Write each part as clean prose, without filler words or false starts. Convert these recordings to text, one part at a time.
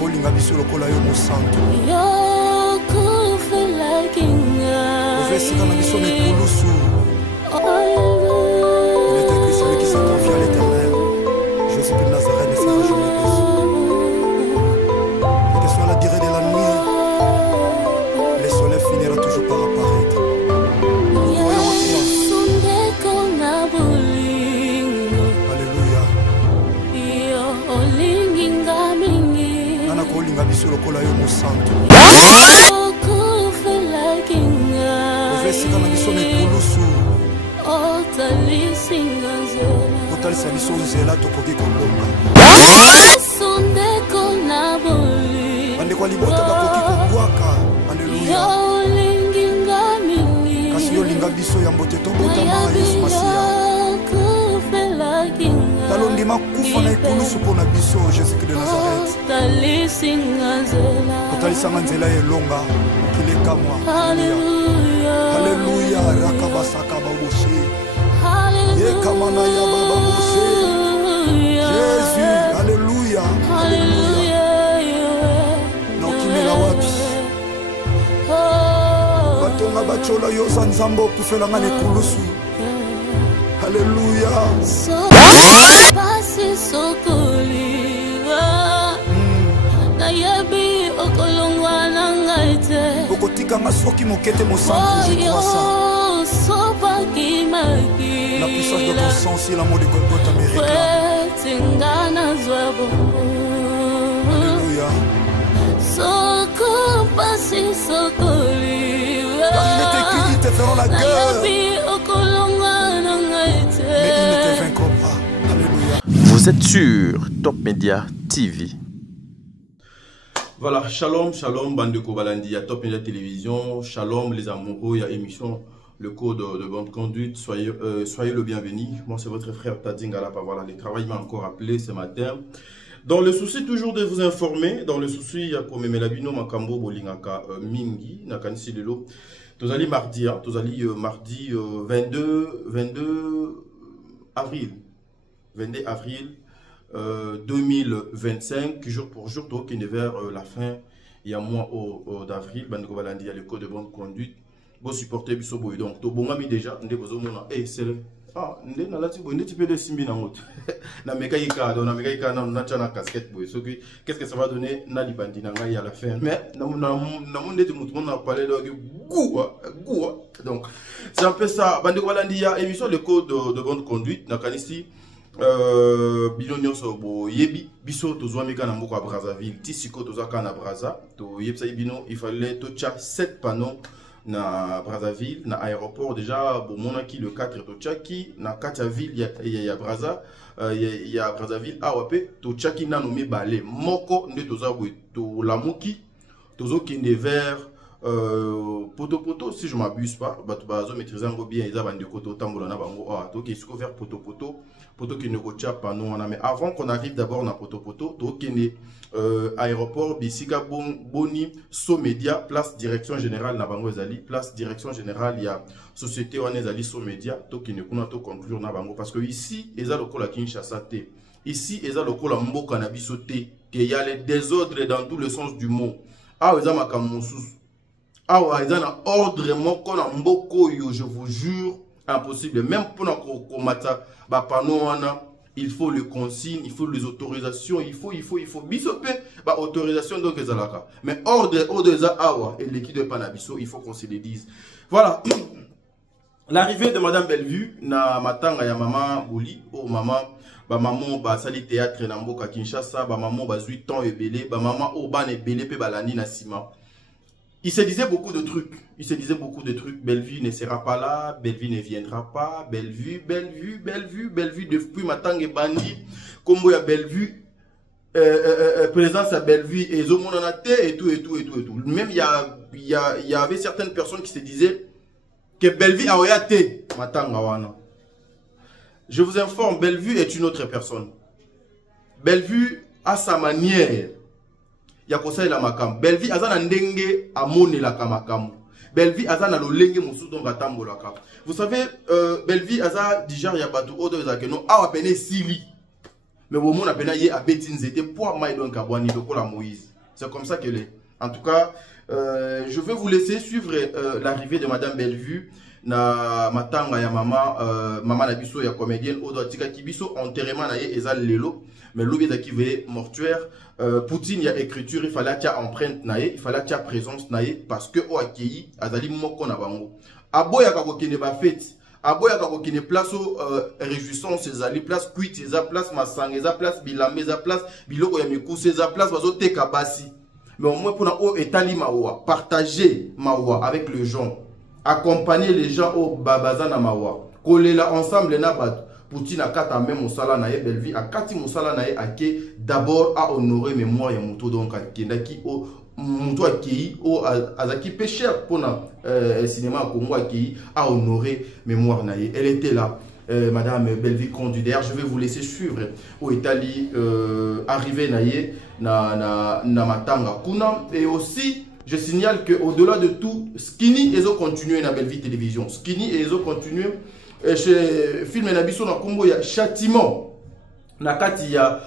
kolinga biso lokola yo mosantu. Ovesika na biso mekulusu. Il est écrit celui qui se confie à l'Éternel. Jésus de Nazareth ne sera jamais déçu. Et que soit la durée de la nuit, le soleil finira toujours par apparaître. Alléluia. Nana kolinga biso lokola yo mosantu. Ovesika na biso mekulusu. Otalisa biso nzela tokoki kolonga. Bandeko libota bakoki kobwaka. Alléluia. Kasi yo linga biso ya mbote tobotama Yesu Masiya. Talondima kufa na ekulusu mpona biso Jésus de Nazareth. Otalisa nzela elonga kilekamwa. Alléluia. Alléluia. Rakabasaka baboshe. Yekamana ya baba boshe. Jésus. Alléluia. Alléluia. Na okimela wapi? Batonga bachola yoza nzambo kufela ngane kulusu. Alléluia. Pasi sokoliwa. Na yebi okolongwa na ngaite. Okotika masoki mokete mosantu je crois ça. La puissance de ton sang, c'est l'amour de Golgotha me réclame. Alléluia. Car il était écrit, ils te feront la guerre, mais ils ne te vaincront pas. Alléluia. Vous êtes sur Top Media TV. Voilà, shalom, shalom, bande de Kobalandi, à Top Media Télévision. Shalom, les amoureux, il y a émission Le Code de bonne conduite. Soyez le bienvenu. Moi, c'est votre frère Tadingala. Voilà, le travail m'a encore appelé ce matin. Dans le souci toujours de vous informer, dans le souci, il y a comme Melabino Makambo Bolingaka Mingi, Nakansi Lelo. Tous allez mardi, mardi 22 avril. 22 avril 2025, jour pour jour, donc il est vers la fin, il y a un mois d'avril, Bandeko Balandi, il y a le code de bonne conduite. Bon supporter Bisoboy, donc to bongami déjà, ndé bozomona, c'est le ndé na lati boy, ndé tu peux de simbi na moto. Na mekaika, na chana casquette boy. Qu'est-ce que ça va donner na libandi na ngai à la fin? Mais na monde de mutu on a parlé de goua. Donc c'est un peu ça. Bandeko Balandi, il y a émission le code de bonne conduite na kanisi. Bino nyonso bo yebi biso tozwamika na mboka Brazzaville tisiko tozaka na Brazza to yebisa bino il fallait tocha 7 panneaux na Brazzaville na aéroport déjà bon monaki le 4 tochaki na kata ville ya Brazza ya Brazzaville awape tochaki na nommé balé moko nde tozabwe to lamuki tozokende vers poto si je m'abuse pas bato bazo maîtriser ngo bien eza bande koto tambola na bango to ki siko vers poto qui ne kocha pas non mais avant qu'on arrive d'abord na poto to kene aéroport bisika boni so média place direction générale na bango ezali place direction générale il y a société wana ezali so média to kene kuna to conclure na bango parce que ici eza lokola Kinshasa te ici eza lokola mboka na biso te que y a les désordres dans tout le sens du mot eza makamususu eza na ordre moko na mboko yo je vous jure impossible même pour na komata ba panneau wana il faut le consigne il faut les autorisations il faut biso pe ba autorisation donc ezalaka mais ordre za awa et l'équipe de panabiso il faut qu'on se le dise voilà. L'arrivée de Madame Bellevue na matanga ya maman Bouli maman ba maman ba sali théâtre na mboka Kinshasa ba maman ba 8 ans ebele ba maman ban ebele pe balandi na ciment. Il se disait beaucoup de trucs. Bellevue ne sera pas là. Bellevue ne viendra pas. Bellevue. Depuis Matang et Bandi. Combo ya Bellevue. Présence à Bellevue. Et Zomonanate et tout. Même il y avait certaines personnes qui se disaient que Bellevue a oyate Matang Awana. Je vous informe, Bellevue est une autre personne. Bellevue a sa manière. Yakosa la makam. Bellevue azana ndenge amone la kamakamu. Bellevue azana lolenge musu donc atambola ka. Vous savez Bellevue aza dijar ya batu odo ezakeno awa pene sili. Mais au moment où il y a Bétinzété, pour moi, donc à Boani, la Moïse. C'est comme ça qu'elle est. En tout cas, je vais vous laisser suivre l'arrivée de Madame Bellevue. Na matanga ya mama mama na biso ya comédienne odo tika kibiso enterrement na ye ezal lelo mais lobi za ki ve mortuaire Poutine ya écriture il fallait tia empreinte na ye il fallait tia présence na ye parce que o akei azali moko na bango aboya ka kokene ba fête aboya ka kokene place réjouissance ezali place cuite eza place masanga eza place bilambe eza place biloko ya mikuse eza place bazo teka basi mais au moins pour na o etali mawa partager mawa avec les gens, accompagner les gens au babazana mawa, coller là ensemble na bat Poutine a kata même musala na ye Bellevue a kati musala na ye ake d'abord à honorer mémoire ya muto donc akendaki o muto akei o azaki pécheur pour na cinéma Congo akei à honorer mémoire na ye. Elle était là. Madame Bellevue conduit. D'ailleurs, je vais vous laisser suivre au Italie arrivé naye na matanga kuna. Et aussi, je signale que au-delà de tout, Skinny et continuer na Bellevue télévision. Skinny et continuer chez film Nabiso na Congo ya châtiment. Na kati ya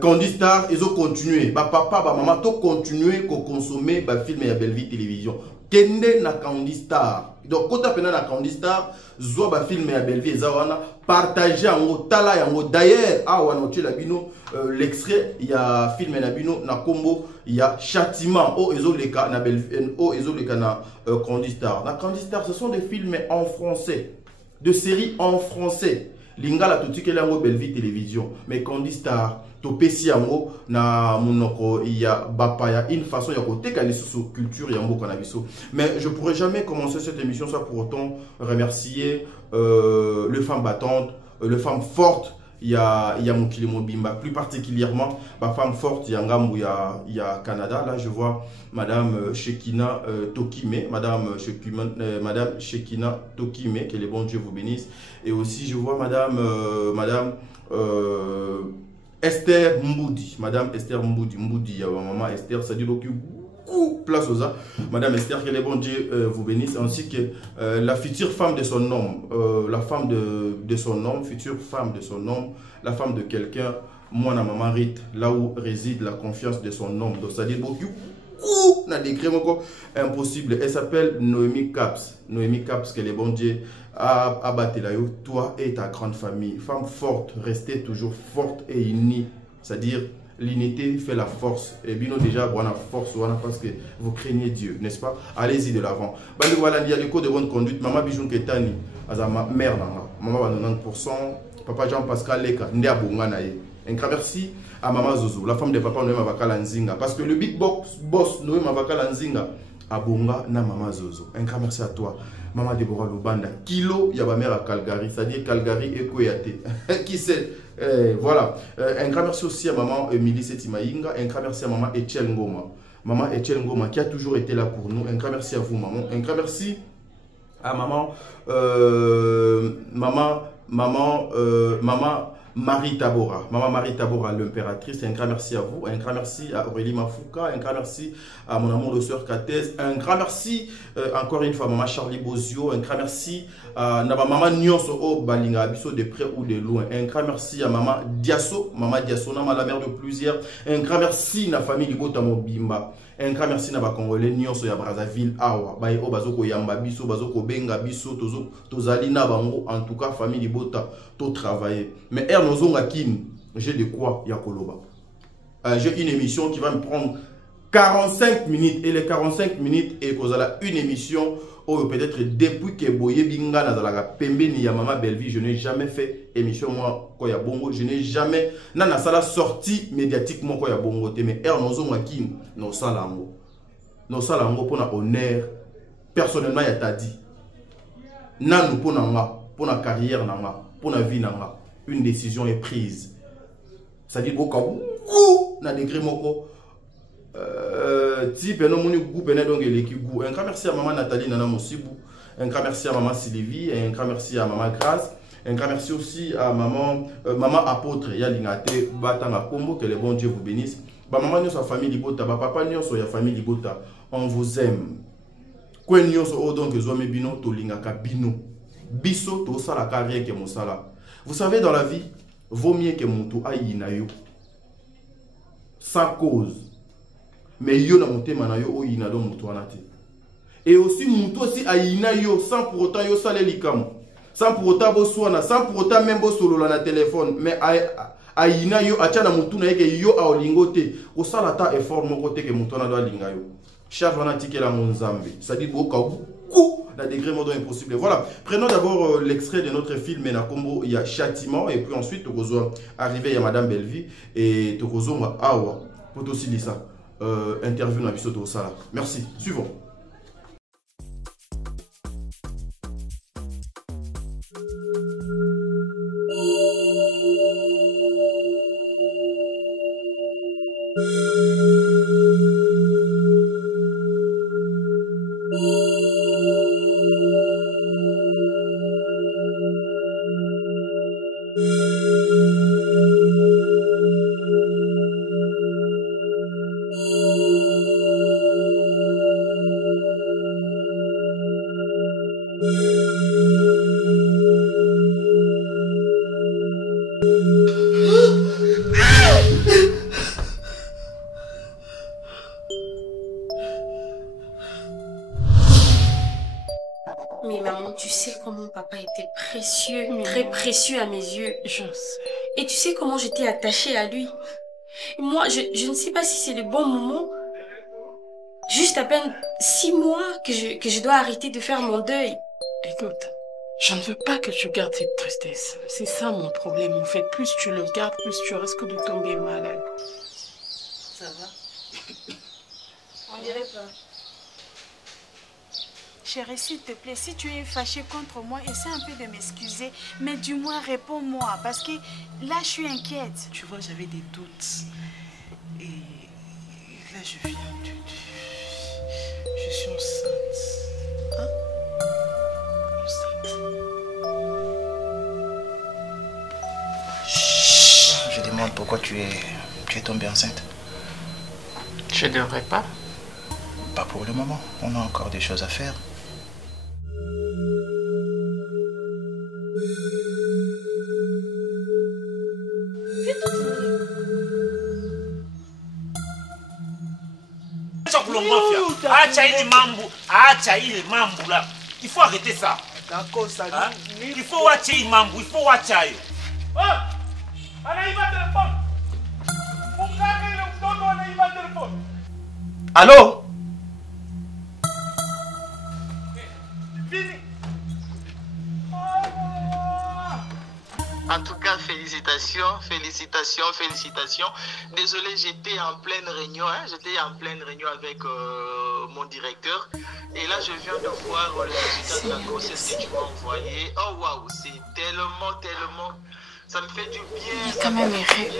Candy Star et continuer. Ba papa ba maman to continuer ko consommer ba film ya Bellevue télévision. Kende na Candy Star. Donc, quand tu as na Candy Star, zo ba film ya Bellevue ezawana partager en tala yango. D'ailleurs, awana tu la bino l'extrait il y a film na bino na combo il y a châtiment o ezoleka na Bellevue o ezoleka na Candy Star. Na Candy Star, ce sont des films en français, de séries en français. Lingala tout que lango Bellevue télévision, mais Candy Star to pesi yango na monoko ya bapaya une façon ya côté kali sous culture yango kanabiso. Mais je pourrais jamais commencer cette émission sans pour autant remercier les femmes battantes, les femmes fortes. Il y a Mokili Mobimba, plus particulièrement ma femme forte, il y a Canada. Là, je vois Madame Shekina Tokime, Madame Shekina Tokime, que les bons dieux vous bénissent. Et aussi, je vois Madame Esther Mboudi, Madame Esther Mboudi, il y a maman Esther, ça dit beaucoup place aux Madame Esther, que les bons dieux vous bénissent, ainsi que la future femme de son homme, la femme de son homme, future femme de son homme, la femme de quelqu'un, moi, na maman Rite, là où réside la confiance de son homme. Donc, ça dit beaucoup, n'a décrit encore impossible. Elle s'appelle Noémie Caps. Noémie Caps, que les bons dieux a battu là, toi et ta grande famille. Femme forte, restez toujours forte et unie. C'est-à-dire, l'unité fait la force. Et bien déjà, voilà force, voilà parce que vous craignez Dieu, n'est-ce pas? Allez-y de l'avant. Voilà, il y a le code de bonne conduite. Maman Bijoun Ketani, ma mère, maman 90%, papa Jean-Pascal Leka, Ndea Bonganaye. Un grand merci à maman Zozo, la femme de papa Noé Mavakala Nzinga. Parce que le big boss Noé Mavakala Nzinga, a Bonga na maman Zozo. Un grand merci à toi. Maman Deborah Lubanda. Kilo, il y a ma mère à Calgary. C'est-à-dire Calgary et Koyate. Qui sait? Voilà. Un grand merci aussi à maman Emilie Setimaïnga. Un grand merci à maman Etienne Ngoma. Maman Etienne Ngoma qui a toujours été là pour nous. Un grand merci à vous, maman. Un grand merci à maman. Maman Marie Tabora. Maman Marie Tabora, l'impératrice. Un grand merci à vous. Un grand merci à Aurélie Mafouka. Un grand merci à mon amour de sœur Katez. Un grand merci encore une fois à maman Charlie Bozio. Un grand merci à maman Nyonso O Balinga Abisso de près ou de loin. Un grand merci à maman Diasso. Maman Diasso, la mère de plusieurs. Un grand merci à la famille Libota Mobimba. Un grand merci à la Congolais Nyonso ya Brazzaville Awa. Baye O Bazoko Yamba Bisso, Bazoko Benga Bisso, Tozali Nabango. En tout cas, famille Libota, tout travailler. Mais j'ai de quoi Yakoloba. J'ai une émission qui va me prendre 45 minutes. Et les 45 minutes, et vous avez une émission où peut-être depuis que Boye Binga Nazalaga Pembe ni Yamama Bellevue, je n'ai jamais fait émission moi Koya Bongo. Je n'ai jamais nana sala sorti médiatiquement Koya Bongo. Mais Ernozon Wakim, nos salango. Nos salango pour na honneur. Personnellement, il t'a dit. Nanou pour na carrière, pour na vie, une décision est prise. C'est-à-dire que na degré moko type no moni goût donc l'équipe goût. Un grand merci à maman Nathalie Nana Mosibou, un grand merci à maman Sylvie, un grand merci à maman Grace, un grand merci aussi à maman Apôtre Yalingate Batanga Kombo, que les bons dieux vous bénissent. Ba maman nous sa famille Libota, ba papa nous sa famille Libota, on vous aime. Ko nous so donc zome bino to lingaka bino. Biso to sala carrière ke mosala. Vous savez, dans la vie, vaut mieux que mutu ayina yo sans cause mais yo na motema na yo oyina do mutu anate et aussi mutu aussi ayina yo sans pour autant yo sale likamo sans pour autant boswana sans pour autant même bosolola na téléphone mais ayina yo acha na mutu na yeke yo aolingote o sala ta effort moko te ke mutu na do alinga yo charge wana tikela monzambe ça dit boka beaucoup la degré modo impossible. Voilà, prenons d'abord l'extrait de notre film Menakombo, il y a Châtiment, et puis ensuite Tokozo arrivé, il y a Madame Belleville et Tokozo Awa, Potosi Lisa, interview na biso Sala. Merci, suivons. Mais maman, tu sais comment papa était précieux, très précieux à mes yeux. Je sais. Et tu sais comment j'étais attachée à lui. Et moi, je ne sais pas si c'est le bon moment. Juste à peine 6 mois que je dois arrêter de faire mon deuil. Écoute, je ne veux pas que tu gardes cette tristesse. C'est ça mon problème. En fait, plus tu le gardes, plus tu risques de tomber malade. Ça va? On dirait pas. Chérie, s'il te plaît, si tu es fâchée contre moi, essaie un peu de m'excuser, mais du moins réponds-moi, parce que là, je suis inquiète. Tu vois, j'avais des doutes. Et là, je viens de... Je suis enceinte. Hein? Enceinte. Chut. Je demande pourquoi tu es tombée enceinte. Je ne devrais pas. Pas pour le moment. On a encore des choses à faire. Acha ile mambo là. Il faut arrêter ça. D'accord, ça hein? Il faut watcher mambo, il faut watcher. Oh! Anaiba téléphone. Mukake ile mtoto anaiba téléphone. Allô? Fini. En tout cas, félicitations, félicitations, félicitations. Désolé, j'étais en pleine réunion, hein? J'étais en pleine réunion avec mon directeur. Et là, je viens de voir le résultat de la grossesse que tu m'as envoyé. Oh waouh, c'est tellement... Ça me fait du bien. Il est quand même heureux.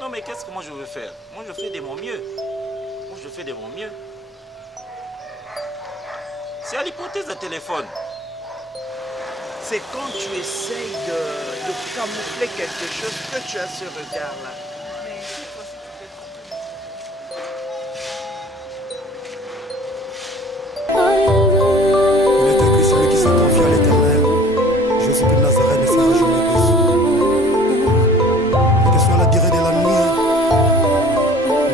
Non, mais qu'est-ce que moi je veux faire? Moi, je fais de mon mieux. Moi, je fais de mon mieux. C'est à l'hypothèse de téléphone. C'est quand tu essayes de camoufler quelque chose que tu as ce regard-là. Mais cette fois-ci, tu t'es trompé. Il est écrit celui qui se confie à l'éternel. Jésus de Nazareth ne sera jamais déçu. Et que soit la durée de la nuit,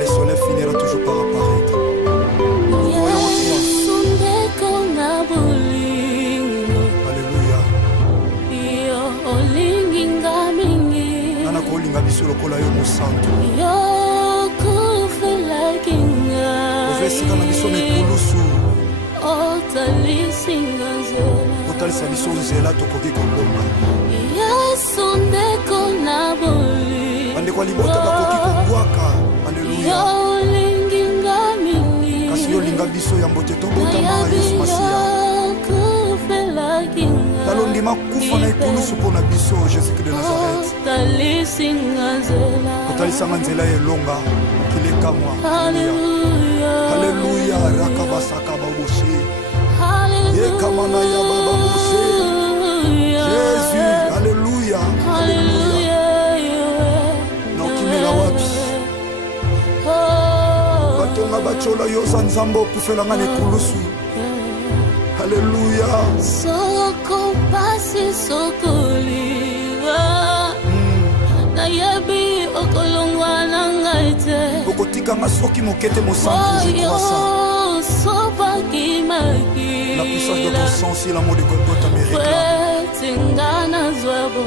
le soleil finira toujours par apparaître. Lokola yo mosantu ovesika na biso mikulusu otalisa biso nzela tokoki kolonga bandeko ya libota bakoki kobwaka aleluya kasi yo linga biso ya mbote tobotama yesu masiya talondima kufa na ekulusu mpo na biso jésus de Nazareth otalisanga nzela elonga kilekamwa haleluya rakabasaka baboshe yekamana ya bababoshe jésus haleluya na okimela wapi batonga batyola yoza nzambe okufelanga na ekulusu haleluya soko pasi soko liva nayebi okolongwa na ngai te okotika masoki mokete mosantu je crois ça sopaki makila la puissance de ton sang si l'amour de Golgotha me réclame tingana zwabo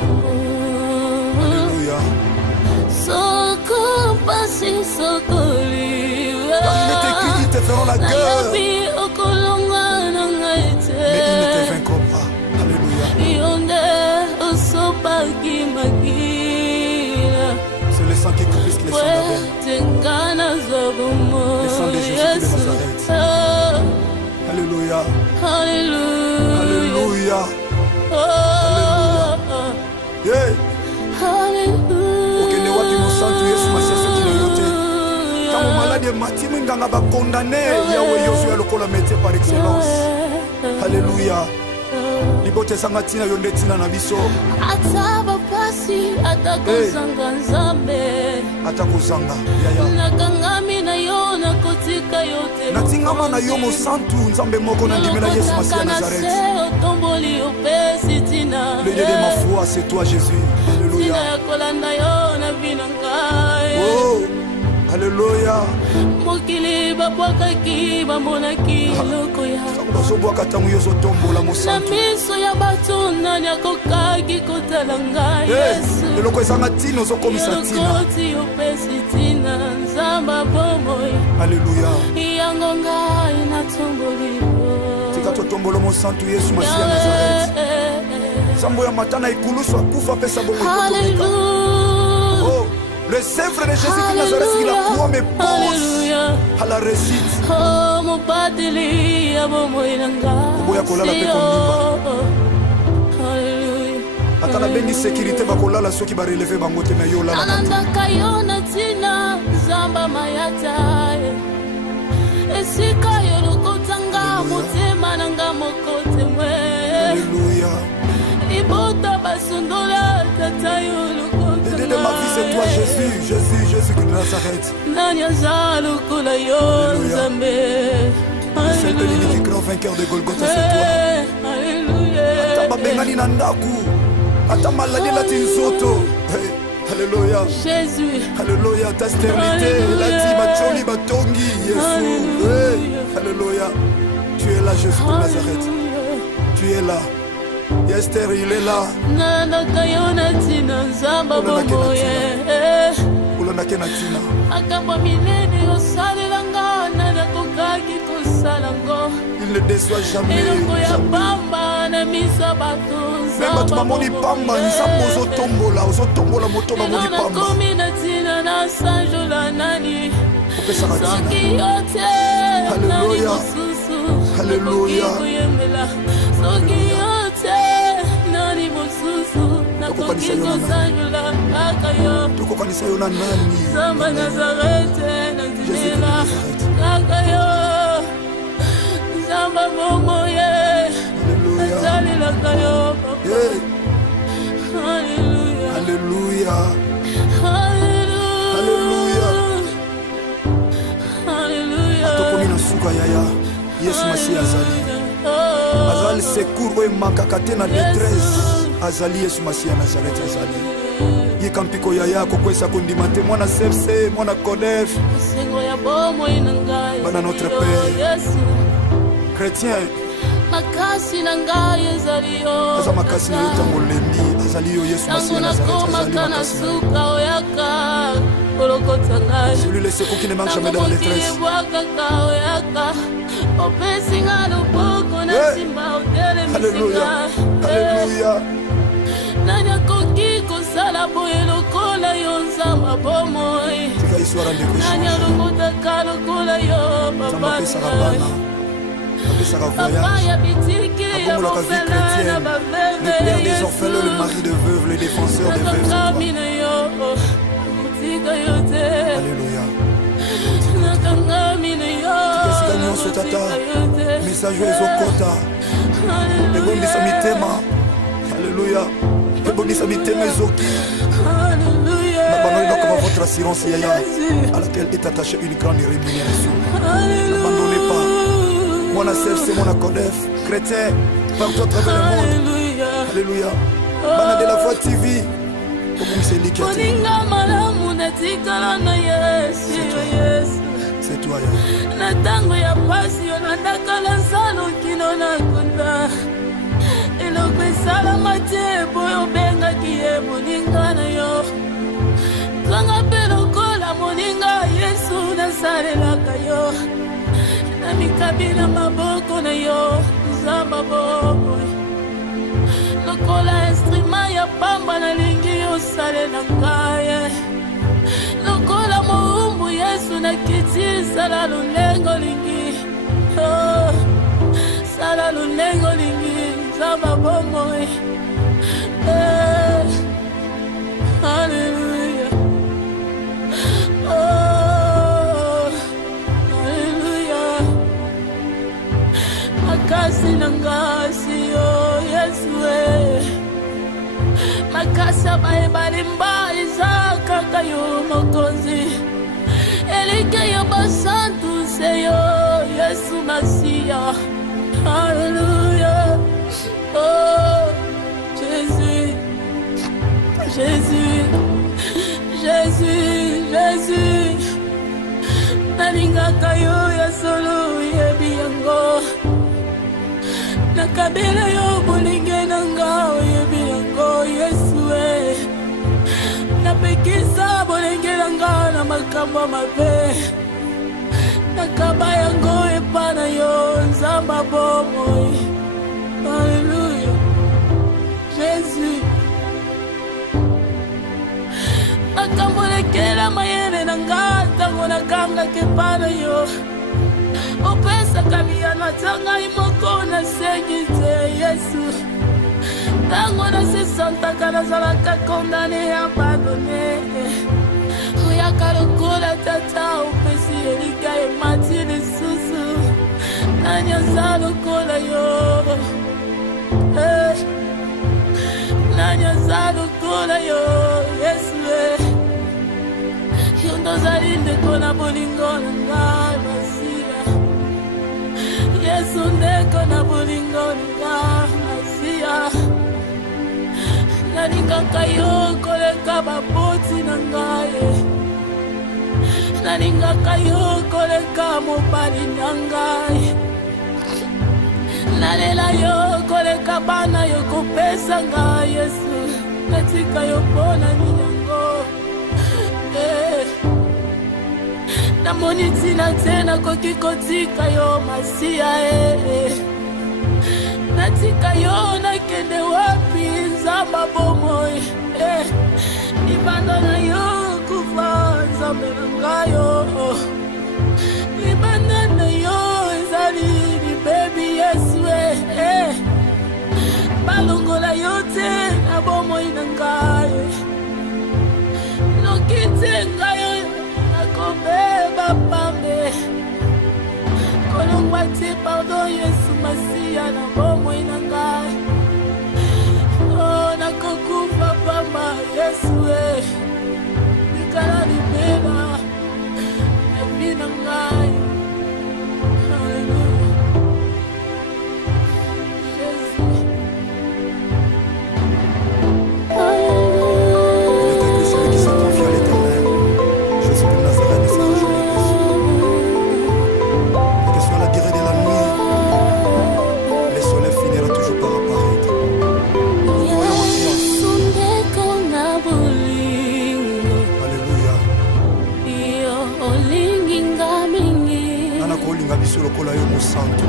alléluia soko pasi sokoli il était écrit ils te feront la guerre nayebi okolongwa na ngai te mais ils ne te vaincront pas alléluia yonde osopaki makila c'est le sang qui confisque les sangs d'Abel le sang de Jésus de Nazareth alléluia alléluia alléluia okende wapi mosantu Yesu Masiya soki na yo te ntango maladi emati minganga bakondane yawe yozwa lokola métier par excellence alléluia libote ezanga ntina yo nde ntina na biso ata bapasi atakozanga nzambe atakozanga yaya nakangami na yo nakotika yo te natingama na yo mosantu nzambe moko nandimela Yesu Masiya Nazareth otomboli opesi tina le Dieu de ma foi c'est toi Jésus alléluia tina ya kolanda yo na bino ngai oh alléluia mokili babwakaki bamonaki eloko ya bazobwaka ntango yo ozotombola mosantu na miso ya bato nani akokaki kotala ngai Yesu eloko ezanga ntina ozokomisa ntina elokoti opesi ntina nzamba bomoi alléluia yango ngai natomboli tika totombola mosantu Yesu Masiya Nazareth nzambo ya matana ekulusu akufa apesa bongo le Sèvre de Jésus de Nazareth, il a croix me pose à la réussite. Oboya kolala pe kondimba. Ata na bengi sécurité bakolala soki ba relever bango te na yo lala. Anandaka yo na tina zamba mayata. Esika yo lokotanga motema nanga mokote mwe. Alléluia. Ibota basundola tata yo de ma vie c'est toi Jésus, Jésus, Jésus de Nazareth. C'est le grand vainqueur de Golgotha, c'est toi. Alléluia. Ata bengani na ndaku, ata maladie la tinsoto. Alléluia. Jésus. Alléluia, ta stérilité, la ti macholi batongi, Jésus. Alléluia. Tu es là Jésus de Nazareth. Tu es là. Esther, il est là. Il ne déçoit jamais. Même quand tu m'as dit pamba, nous sommes aux otombola, moto mamoni pamba. Alléluia. Alléluia. Tukokanisa yo na nani Zamba Nazarete nazimela kaka yo Zamba momo ye Nazalila kayo Alléluia Alléluia Alléluia Atokomi na suka yaya Yesu Masiya azali secours oyo emakaka te na détresse azali Yesu Masiya Nazareth azali yika mpiko yaya kokwesa kondima te mwana sepse mwana kodef bana notre père chrétien aza makasi na yo ntango olembi azali yo Yesu Masiya Nazareth celui le secours qui ne manque jamais dans la détresse. Alléluia. Alléluia. Le père des orphelins, le mari de veuves, le défenseur des veuves. Alléluia. Tikesika nyonso tata message ezokota ebondisa mitema. Alléluia. Ebondisa mitema ezoki na bango comme votre assurance yaya à laquelle est attachée une grande rémunération. N'abandonnez pas. Mon CFC, mon Codef, chrétien, partout à travers le monde. Alléluia. Bana de la Voix TV. moninga malamu natikala na Yesu. C'est toi, na tango ya pasi yo nandakala nsalo kino na kunda eloko esalama te po obengaki ye moninga na yo kanga mpe lokola moninga Yesu nasalelaka yo na mikabila maboko na yo nzamba bobo lokola instrument ya pamba nalingi osalela ngai lokola moumbu Yesu na kiti sala lulengo lingi sala lulengo lingi nzamba bomo Hallelujah. Hallelujah. Makasi nangasi Yesu makasa baebalimba izaka kayo mokozi elike yo basantu seyo Yesu Masia. Hallelujah. Oh Jésus, Jésus, Jésus, Jésus. Nalingaka yo ya solo yebi yango nakabela yo bolinge nanga yebi yango Yesu napekisa bolinge nanga na makambo mabe nakaba yango epana yo nzamba bomo. Hallelujah. Jésus makambo lekela mayele nanga tango nakanga kepana yo opesa kamiyano atanga imoko na sengi te Yesu tango na sesantaka nazalaka kondane abandone oyaka lokola tata opesi elika emati lisusu nani aza lokola yo nani aza lokola yo Yesu yo ndozali ndeko na bolingo na ngai Masia Yesu ndeko na bolingo na ngai Masia nalingaka yo koleka bapoti na ngai nalingaka yo koleka mobali na ngai nalela yo koleka bana yo kopesa ngai Yesu natika yo mpona minyango namoni ntina te nakoki kotika yo Masia natika yo nakende wapi nzamba bomoi libanda na yo kufa nzambe na ngai yo libanda na yo ezali libebi Yesu balongola yo te na bomoi na ngai noki te ngai nakobeba pambe kolongwa te pardon Yesu Masia na bomoi na ngai nakokufa pamba Yesu likala libela evi na ngai. Hallelujah. Jésus. Celui qui se confie à l'Éternel, Jésus de Nazareth ne sera jamais déçu. Et que soit la durée de la nuit, le soleil finira toujours par apparaître. Alléluia. Nana kolinga biso lokola yo mosantu.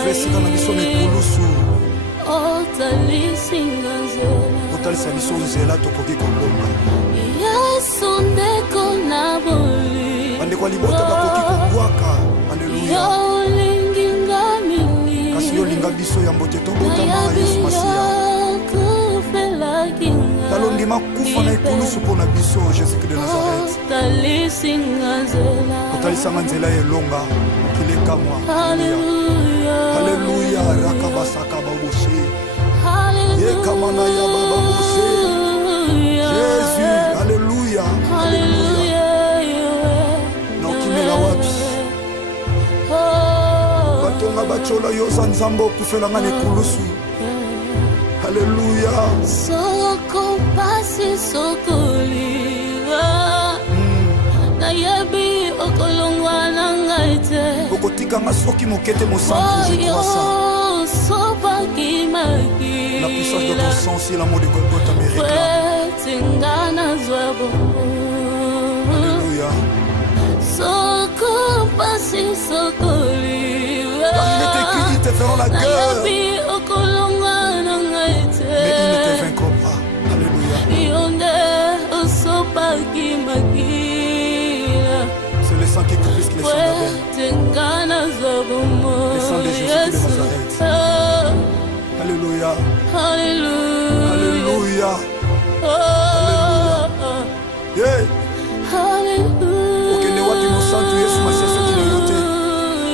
Ovesika na biso mikulusu. Otalisa biso nzela tokoki kolonga. Bandeko ya libota bakoki kobwaka. Alléluia. Kasi yo linga biso ya mbote tobotama Yesu Masia. Talondima kufa na ekulusu mpona biso Jésus de Nazareth. Otalisanga nzela elonga okilekamwa. Alléluia. Rakabasaka baboshe yekamana ya baba boshe Jésus. Alléluia. Alléluia. Nokimela wapi batonga bachola yo za nzambo okufelanga na ekulusu. Alléluia. Soko pasi sokoliwa. Nayabi okolongwa nangaite. Okotika masoki mokete mosantu je crois ça. Sopa kimaki. La puissance de ton sang, c'est l'amour de Golgotha me réclame. Tingana zwabo. Alléluia. Soko pasi sokoliwa. Car il est écrit, ils te feront la guerre. Nayabi okolongwa nangaite. Mais ils ne te vaincront pas. Alléluia. Yonde osopa kimaki. C'est le sang qui est plus que le sang d'Abel. Le sang de Jésus de Nazareth. Alléluia. Alléluia. Alléluia. Yeah. Okende wapi mosantu Yesu Masiya soki na yote.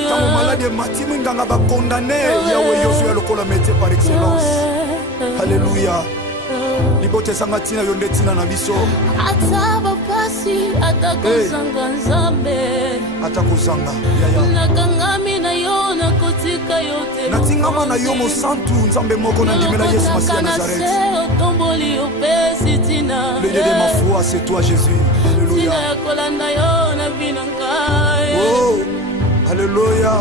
Tango malade mati minganga ba condamné Yahweh Yoshua lokola métier par excellence. Alléluia. Libote sanga tina yonde tina na biso. Ataba pasi atakozanga nzambe. Atakozanga yaya. Nakangami na yo na kotika yote. Natingama na yo mosantu nzambe moko na ndimela Yesu Masiya Nazareth. Otomboli opesi tina. Le Dieu de ma foi, c'est toi Jésus. Alléluia. Tina kolanda yo na binangai. Oh. Alléluia.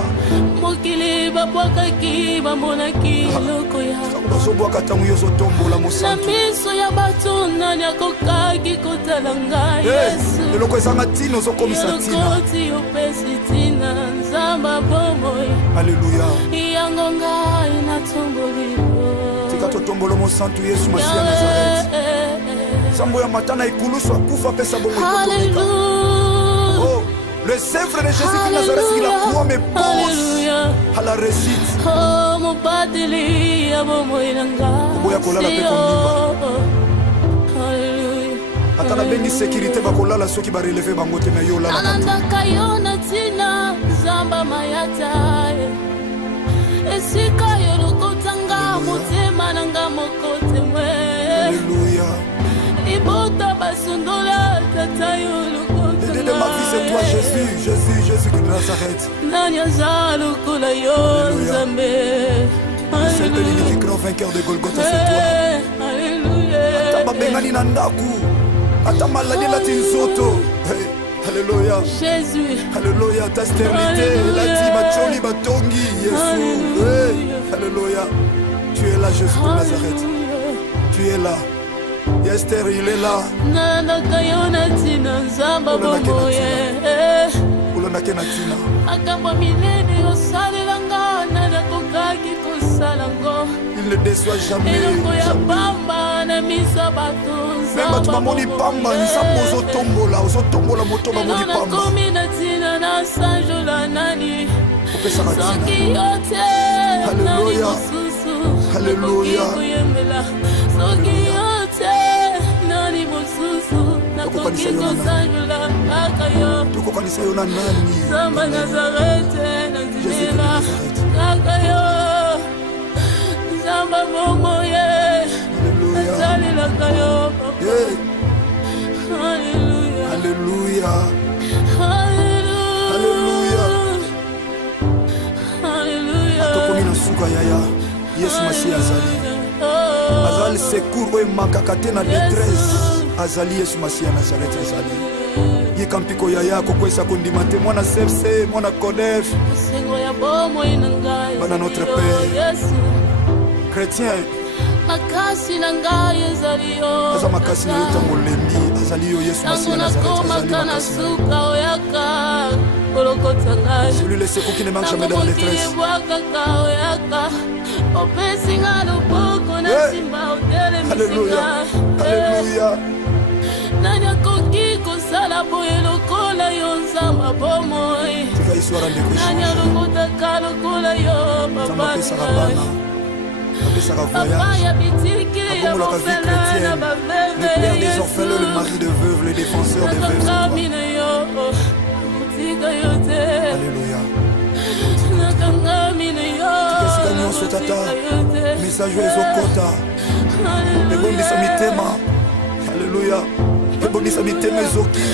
Mokili babwakaki bamonaki eloko ya bazobwaka ntango yo ozotombola mosantu. Na miso ya bato nani akokaki kotala ngai Yesu. Eloko ezanga ntina ozokomisa ntina. Elokoti opesi ntina nzamba bomoi. Alléluia. Yango ngai natomboli yo. Tika totombola mosantu Yesu Masiya Nazareth. Nzambo ya matana ekulusu akufa apesa bongo ekotomeka. Oh. Le Sèvre de Jésus de Nazareth, il a croix me pose à la réussite. Oh, mon badeli, abo moinanga. Boya kolala pe kondimba. Alléluia. Atala bengi sécurité ba kolala soki ba relever bango te na yo la. Alanda kayona tina zamba mayata. Esika yo lokotanga motema nanga mokote mwe. Alléluia. Ibota basundola tata yo. De ma vie c'est toi Jésus, Jésus, Jésus de Nazareth. C'est le grand vainqueur de Golgotha, c'est toi. Alléluia. Ata bengani na ndaku, ata maladi la tinzoto. Alléluia. Jésus. Alléluia, ta sternité, la tima choli batongi, Jésus. Alléluia. Tu es là Jésus de Nazareth. Tu es là. Esther, il est là. Nana kayona tina nzamba bomoye. Ulona kena tina. Akamba milene osalelanga nana kokaki kosalango. Il ne déçoit jamais. Eloko ya pamba na misa bato nzamba. Même tu mamoni pamba, nzambo ozotombola moto mamoni pamba. Nana komi na tina na sanjola nani. Opesa na tina. Soki yote. Alléluia. Alléluia. Soki yote. Nani mosusu. Nakoki kosanjola kaka yo. Tokokanisa yo na nani? Zamba Nazarete na zimela kaka yo. Zamba momoye. Nazalela kayo papa. Alléluia. Alléluia. Alléluia. Alléluia. Atokomi na suka yaya. Yesu Masiya azali. Azali secours oyo emakaka te na détresse. Azali Yesu Masiya Nazareth azali. Yika mpiko yaya kokwesa kondima te mwana sepse mwana kodef. Bana notre Père. Chrétien. Makasi na ngai ezali yo. Aza makasi na yo tango lembi. Azali yo Yesu Masiya Nazareth. Celui le secours qui ne manque jamais dans la détresse. Alléluia. Alléluia. Nani akoki kosala boye lokola yo nzamba bomoi. Nani alokotaka lokola yo papa. Papa ya bitiki ya mofele na baveve. Le père des orphelins, le mari de veuve, le défenseur des veuves. Alléluia. Tukesika nyonso tata. Message ezokota. Ebondisa mitema. Alléluia. Ebondisa mitema ezoki.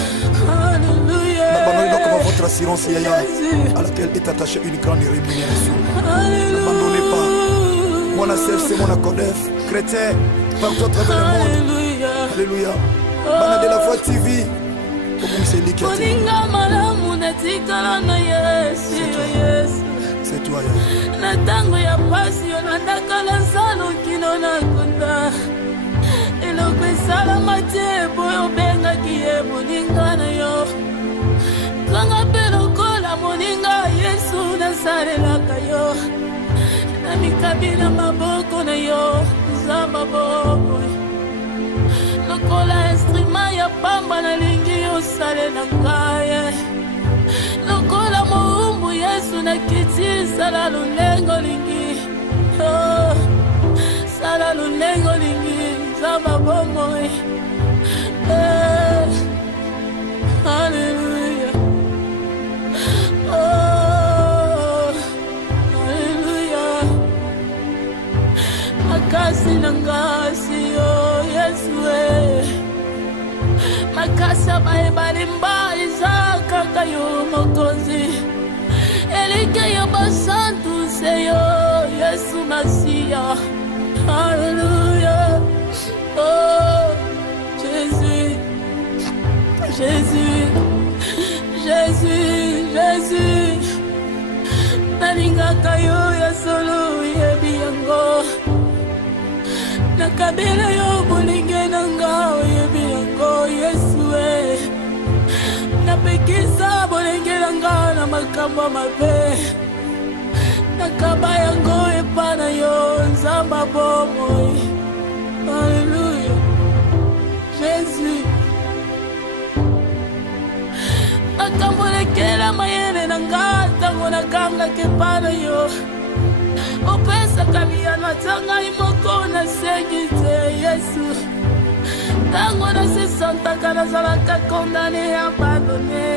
N'abandonnez donc pas votre assurance yaya à laquelle est attachée une grande rémunération. N'abandonnez pas. mon CFC, mon Codef, chrétien, partout à travers le monde. Alléluia. Bana de la foi TV. C'est toi, na tango ya pasi yo nandakala nsalo kino na kunda eloko esalama te boyo obengaki ye moninga na yo kanga mpe lokola moninga yesu nasalelaka yo na mikabi na maboko na yo nzamba bobo lokola instrument ya pamba nalingi osalela ngaye lokola moumbu yesu nakiti sala lulengo lingi sala lulengo lingi zamba bomoi Hallelujah. Hallelujah. Makasi nangasi yo yesu makasa baebalimba izaka kayo mokonzi elike yo basantu seyo yesu masia Hallelujah. Oh Jésus Jésus Jésus Jésus nalingaka yo ya solo yebi yango nakabela yo bolinge nanga yebi yango yesu napekisa bolinge nanga na makambo mabe nakaba yango epana yo nzamba bomoi Alléluia Jésus nakambolekela mayele nanga ntango nakangaka epana yo opesaka biyano ata ngai moko nasengi te yesu ntango nasesantaka nazalaka kondane abandone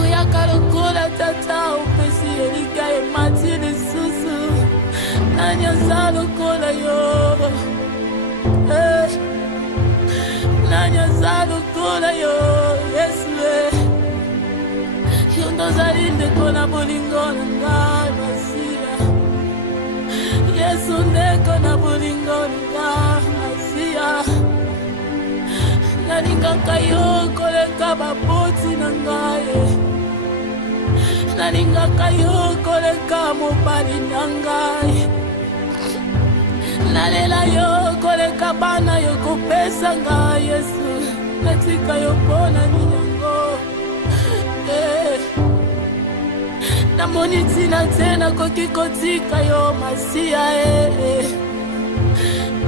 oyaka lokola tata opesi elika emati lisusu nani aza lokola yo nani aza lokola yo yesu yo ndozali ndeko na bolingo na ngai masia yesu ndeko na bolingo na ngai masia nalingaka yo koleka baboti na ngai nalingaka yo koleka mobali na ngai nalela yo koleka bana yo kopesa ngai yesu natika yo mpona ninyango namoni ntina te nakoki kotika yo masia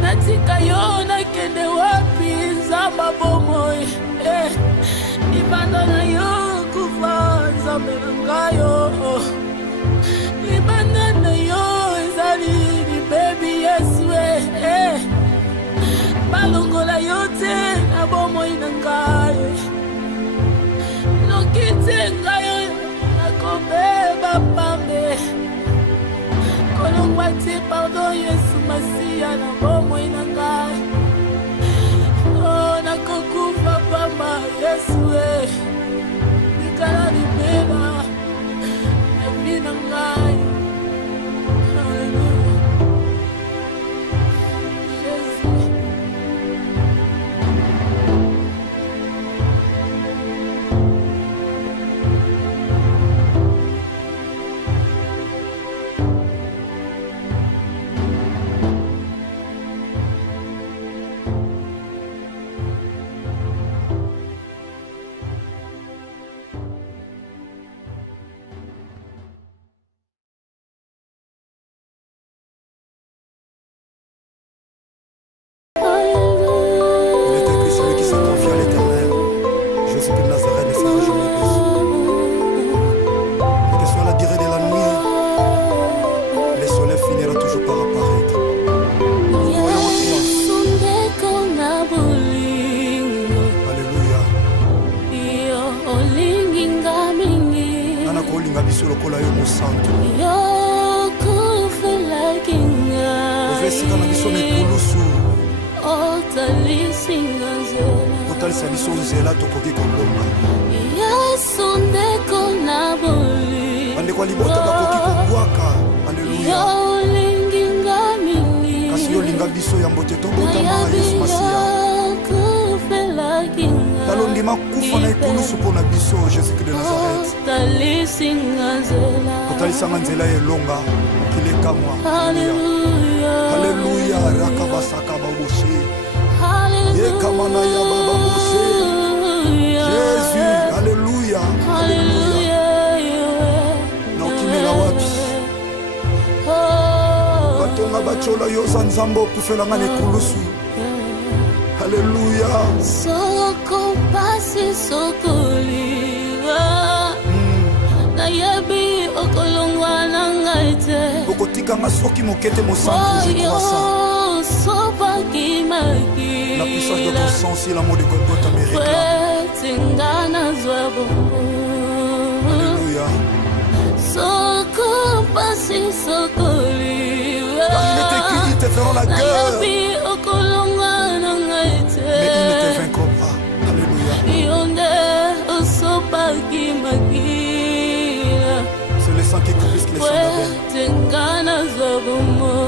natika yo nakende wapi nzamba bomoi libanda na yo kufa nzambe na ngayo libanda na yo ezali libebi yesu balongola yo te na bomoi na ngayo noki te ngayo nakobeba pambe kolongwa te pardon yesu masia na bomoi na ngai nakokufa pamba yesu likala libela evi na ngai Ande kwa libota bakoki kubwaka. Alléluia. biso ya mbote tobotama Yesu Masiya talondima kufa na ekulusu mpo na biso Jésus-Christ de Nazareth kotalisanga nzela elonga mokili ekamwa Alléluia rakabasaka baboshe yekamana ya bababoshe Jésus Alléluia Alléluia na okimela wapi batonga bachola yoza nzambe okufelanga na ekulusu Alléluia soko pasi sokoliwa nayebi okolongwa na ngai te okotikanga soki mokete mosantu je crois ça la puissance de ton sang si l'amour de Golgotha me réclame Alléluia soko pasi sokoliwa car il est écrit ils te feront la guerre mais ils ne te vaincront pas Alléluia c'est le sang qui coule plus que le sang d'Abel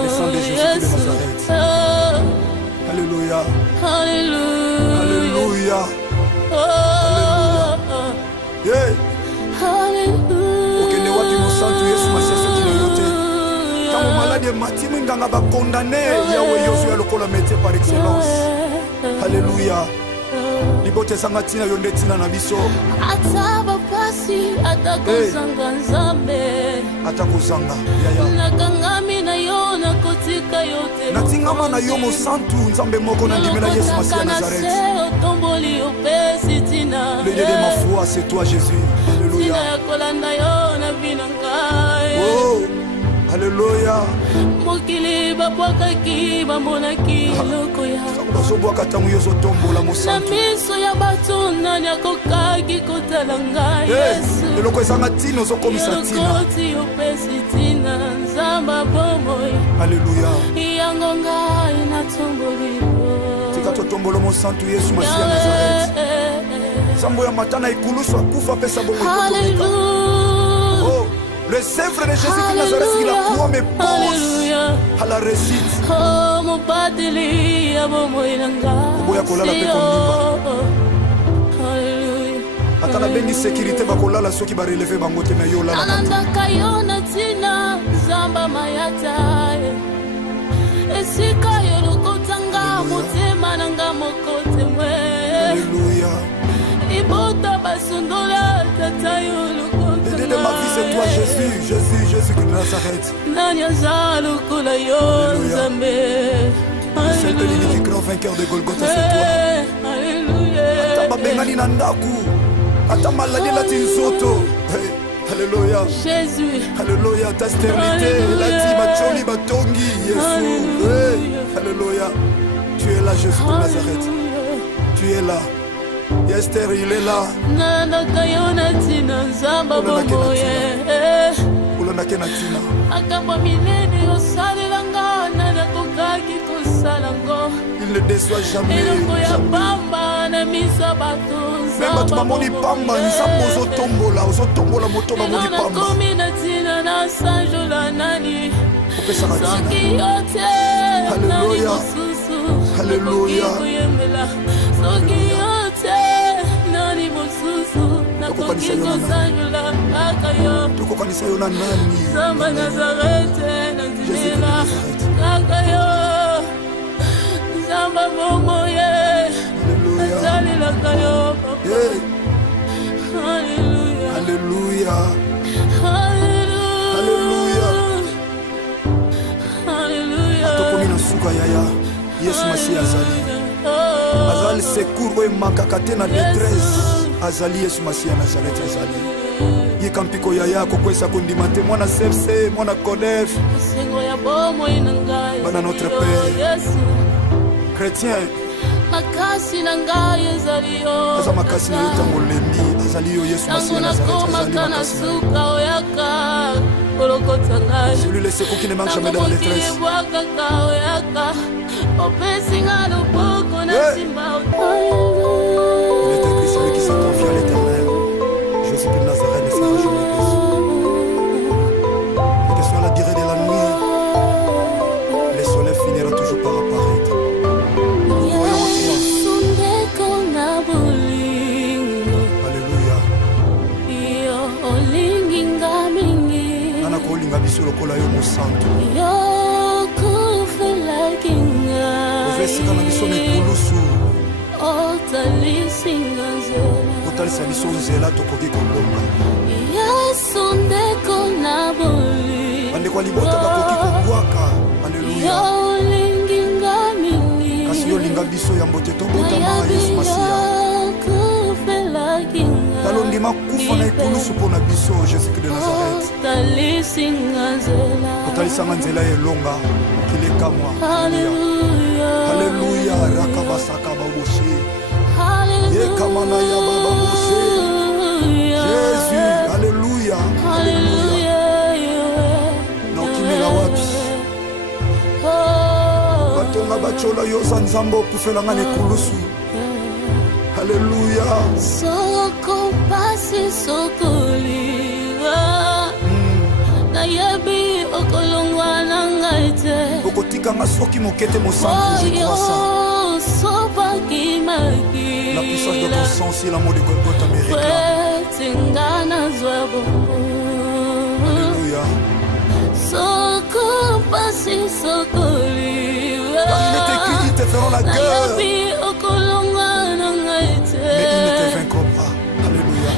le sang de Jésus de Nazareth Alléluia Alléluia Alléluia yeah okende wapi mosantu Yesu Masiya soki na yo te ntango maladi ematimi nganga bakondane yawe yozo ya lokola métier par excellence Alléluia libote sanga tina yo nde tina na biso ataba pasi atakozanga nzambe atakozanga yaya nakangami na yo nakotika yo te natingama na yo mosantu nzambe moko na ndimela Yesu Masiya Nazareth otomboli opesi tina le Dieu de ma foi c'est toi Jésus Alléluia tina yakolanda yo na bino ngai oh Alléluia mokili babwakaki bamonaki eloko ya bazobwaka ntango yo ozotombola mosantu na miso ya bato nani akokaki kotala ngai Yesu eloko ezanga ntina ozokomisa ntina elokoti opesi ntina nzamba bomoi Alléluia yango ngai natomboli tika totombola mosantu Yesu Masiya Nazareth nzambo ya matana ekulusu akufa apesa bomoi kotomeka oh le Sèvre de Jésus de Nazareth qui la croix me pose à la réussite. Oboya kolala pe kondimba. Ata na bengi sécurité bakolala soki ba relever bango te na yo lala. Anandaka yo na tina zamba mayata. Esika yo lokotanga motema nanga mokote mwe. Alléluia. Ibota basundola tata yo de ma vie c'est toi Jésus, Jésus, Jésus de Nazareth. C'est le unique grand vainqueur de Golgotha, c'est toi. Alléluia. Ata bengani na ndaku, ata maladi la tinsoto. Alléluia. Jésus. Alléluia, ta stérilité, la tibacholi batongi, Jésus. Alléluia. Tu es là Jésus de Nazareth. Tu es là. Esther, il est là. Il ne déçoit jamais. Même tu m'as moni pamba, nous sommes aux otombola moto moni pamba. Alléluia. Alléluia. Tokokanisa yo na nani Samba Nazareth kaka yo Samba momo ye Nazalilaka yo Alléluia Alléluia Alléluia Atokomi na suka yaya Yesu Masiya azali secours oyo emakaka te na détresse azali Yesu Masiya Nazareth azali yika mpiko yaya kokwesa kondima te mwana sepse mwana kodef bana notre père chrétien aza makasi na yo ntango olembi azali yo Yesu Masiya Nazareth celui le secours qui ne manque jamais dans la détresse. Il est écrit celui qui s'en confie à l'Éternel. Jésus de Nazareth ne sera jamais déçu. Quelle que soit la durée de la nuit, le soleil finira toujours par apparaître. lokola yo mosantu. Ovesika na biso mikulusu. Otalisa biso nzela tokoki kolonga. Bandeko libota bakoki kobwaka. Alleluya. Kasi yo linga biso ya mbote tobotama Yesu Masiya. Talondima kufa na ikulusu pona biso Jésus-Christ de Nazareth. Otalisanga nzela elonga kileka mwa. Alléluia. Rakabasaka baboshe. Yekamana ya baba boshe. Jésus, alléluia. Alléluia. Na ukimela wapi? Batonga bachola yoza nzambo kufelanga nekulusu. Alléluia. Soko pasi sokoliwa. Na yebi okolongwa na ngaite. Okotika masoki mokete mosantu je crois ça. La puissance de ton sang, c'est l'amour de Golgotha me réclame. Alléluia. Car il est écrit, ils te feront la guerre, mais ils ne te vaincront pas. Alléluia.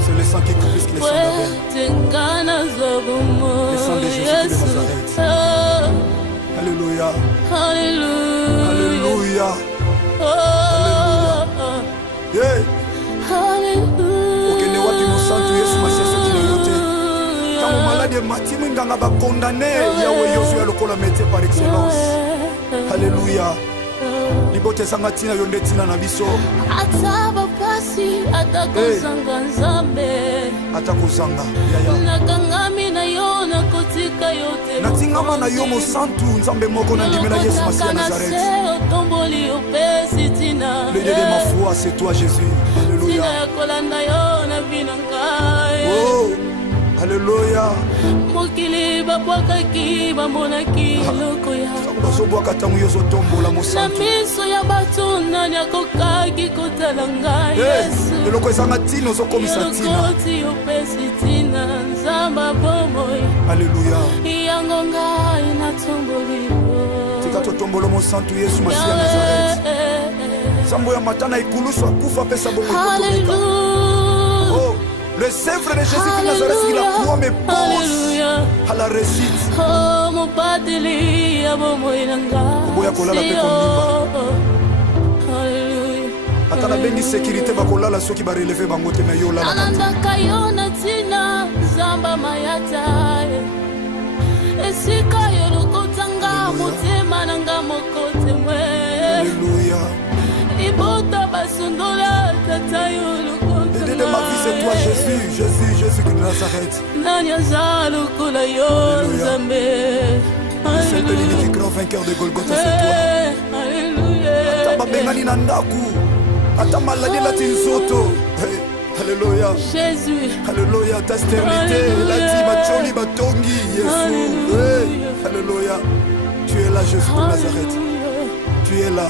C'est le sang qui couvre le sang d'Abel. Le sang de Jésus de Nazareth. Alléluia. Alléluia. Alléluia. Yeah. Okende wapi mosantu Yesu Masiya soki na yote. Tango malade mati mwinganga ba condamné Yahweh Yosu ya lokola métier par excellence. Alléluia. Libote sanga tina yonde tina na biso. Ataba pasi atakozanga nzambe. Atakozanga. Yaya. Nakangami na yo na kotika yote. Natingama na yo mosantu nzambe moko na ndimela Yesu Masiya Nazareth. Le Dieu de ma foi, c'est toi Jésus. Alléluia. Oh, alléluia. Mokili babwakaki bamonaki eloko ya bazobwaka ntango yo ozotombola mosantu. Na miso ya bato nani akokaki kotala ngai Yesu. Eloko ezanga ntina ozokomisa ntina. Elokoti opesi ntina nzamba bomoi. Alléluia. Yango ngai natomboli yo. Tika totombola mosantu Yesu Masiya Nazareth. Sambo ya matana ikulusu akufa pesa bongo ikotomeka. Oh, le Sèvre de Jésus-Christ Nazareth, il a croix mes pose à la récite. Oh, mon pateli, abomo inanga. Oboya kolala pe kondimba. Alléluia. Atana bengi sécurité bakolala soki ba relever bango te na yo la. Ananda kayona tina zamba mayata. Esika yo lokotanga motema nanga mokote mwe. Alléluia. Ibota basundola tata yo lokotanga. De ma vie c'est toi Jésus, Jésus, Jésus de Nazareth. Nanya zalo kula yo zambe. C'est le grand vainqueur de Golgotha, c'est toi. Alléluia. Atama bengani na ndaku. Atama maladi la tinzoto. Alléluia. Jésus. Alléluia. Ta stérilité, la ti macholi batongi Jésus. Alléluia. Tu es là Jésus de Nazareth. Tu es là.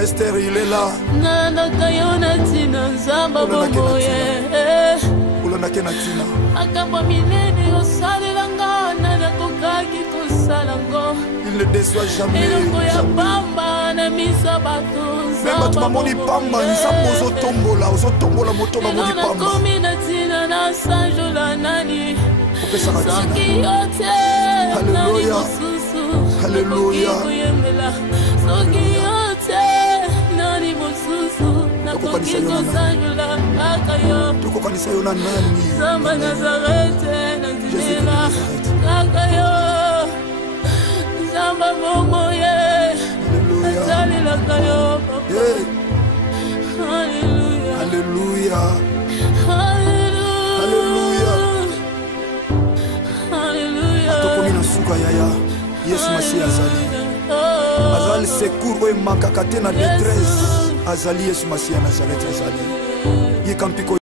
Esther, il est là. Nana kayona tina nzamba bomoye. Ulona kena tina. Akamba minene osalelanga nana kokaki kosalango. Il ne déçoit jamais. Eloko ya pamba na misa bato nzamba. Même tu mamoni pamba, nzambo ozotombola moto mamoni pamba. Nana komi na tina na sanjola nani. Soki yote. Alléluia. Alléluia. Soki yote. Nani mosusu. Nakoki kosanjola akayo. Tokokanisa yo na nani? Zamba Nazareth nanzimela akayo. Zamba momoye. Azalila kayo. Alléluia. Alléluia. Alléluia. Alléluia. Atokomi na suka yaya. Yesu Masiya azali. Azali secours oyo emakaka te na détresse. Azali Yesu Masiya Nazareth azali. Yekampiko